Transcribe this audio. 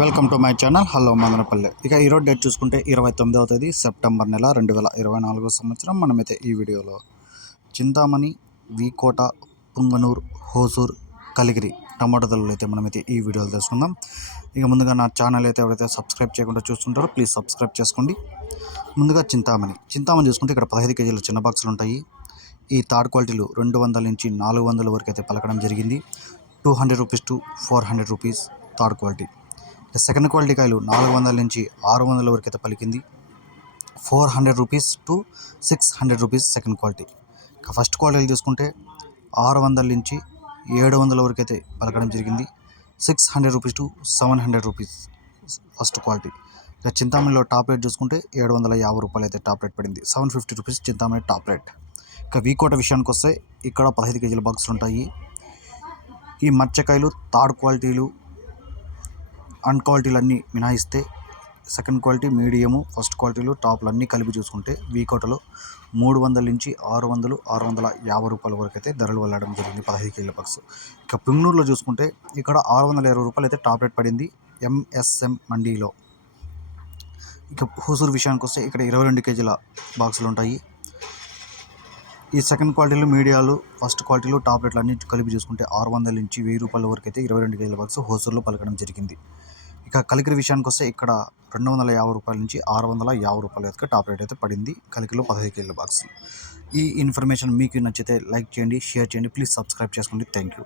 Welcome to my channel hello Madanapalle ఇక ఈరోజు date చూసుకుంటే ఇరవై తొమ్మిదవ తేదీ సెప్టెంబర్ నెల రెండు వేల ఇరవై నాలుగో సంవత్సరం. మనమైతే ఈ వీడియోలో చింతామణి వీకోట పుంగనూరు హోసూర్ కలిగిరి టమాటో ధరలు అయితే మనమైతే ఈ వీడియోలో తెలుసుకుందాం. ఇక ముందుగా నా ఛానల్ అయితే ఎవరైతే సబ్స్క్రైబ్ చేయకుండా చూస్తుంటారో ప్లీజ్ సబ్స్క్రైబ్ చేసుకోండి. ముందుగా చింతామణి. చింతామణి చూసుకుంటే ఇక్కడ పదహైదు కేజీల చిన్న బాక్సులు ఉంటాయి. ఈ థర్డ్ క్వాలిటీలు రెండు వందల నుంచి నాలుగు వందల వరకు అయితే పలకడం జరిగింది. Two hundred rupees to four hundred rupees third quality. Second quality కాయలు నాలుగు వందల నుంచి ఆరు వందల వరకు అయితే పలికింది. Four hundred rupees to six hundred rupees second quality ఇక ఫస్ట్ క్వాలిటీలు చూసుకుంటే ఆరు వందల నుంచి ఏడు వందల వరకు అయితే పలకడం జరిగింది. Six hundred rupees to seven hundred rupees first quality ఇక చింతామణిలో టాప్ రేట్ చూసుకుంటే ఏడు వందల యాభై రూపాయలు అయితే టాప్ రేట్ పడింది. Seven fifty rupees Chintamani top rate. ఇక వీకోట విషయానికి వస్తే ఇక్కడ పదహైదు కేజీల బాక్సులు ఉంటాయి. ఈ మత్స్యకాయలు థర్డ్ క్వాలిటీలు అన్ క్వాలిటీలు అన్నీ మినహాయిస్తే సెకండ్ క్వాలిటీ మీడియము ఫస్ట్ క్వాలిటీలు టాప్లు అన్నీ కలిపి చూసుకుంటే వీకోటలో మూడు వందల నుంచి ఆరు వందలు ఆరు వందల యాభై రూపాయల వరకు అయితే ధరలు వెళ్ళడం జరిగింది పదహైదు కేజీల బాక్స్ ఇక పుంగనూరులో చూసుకుంటే ఇక్కడ ఆరు వందల ఇరవై రూపాయలు అయితే టాప్ రేట్ పడింది ఎంఎస్ఎం మండీలో. ఇక హుసూరు విషయానికి వస్తే ఇక్కడ ఇరవై రెండు కేజీల బాక్సులు ఉంటాయి. ఈ సెకండ్ క్వాలిటీలో మీడియాలు ఫస్ట్ క్వాలిటీలో టాప్ రేట్లు అన్ని కలిపి చూసుకుంటే ఆరు వందల నుంచి వెయ్యి రూపాయల వరకు అయితే ఇరవై రెండు కేజీల బాక్స్ హోసూర్లో పలకడం జరిగింది. ఇక కలికిరి విషయానికి వస్తే ఇక్కడ రెండు వందల యాభై రూపాయల నుంచి ఆరు వందల యాభై రూపాయల వరకు టాప్ రేట్ అయితే పడింది కలికిలో పదహైదు కేజీల బాక్స్. ఈ ఇన్ఫర్మేషన్ మీకు నచ్చితే లైక్ చేయండి షేర్ చేయండి ప్లీజ్ సబ్స్క్రైబ్ చేసుకోండి. Thank you.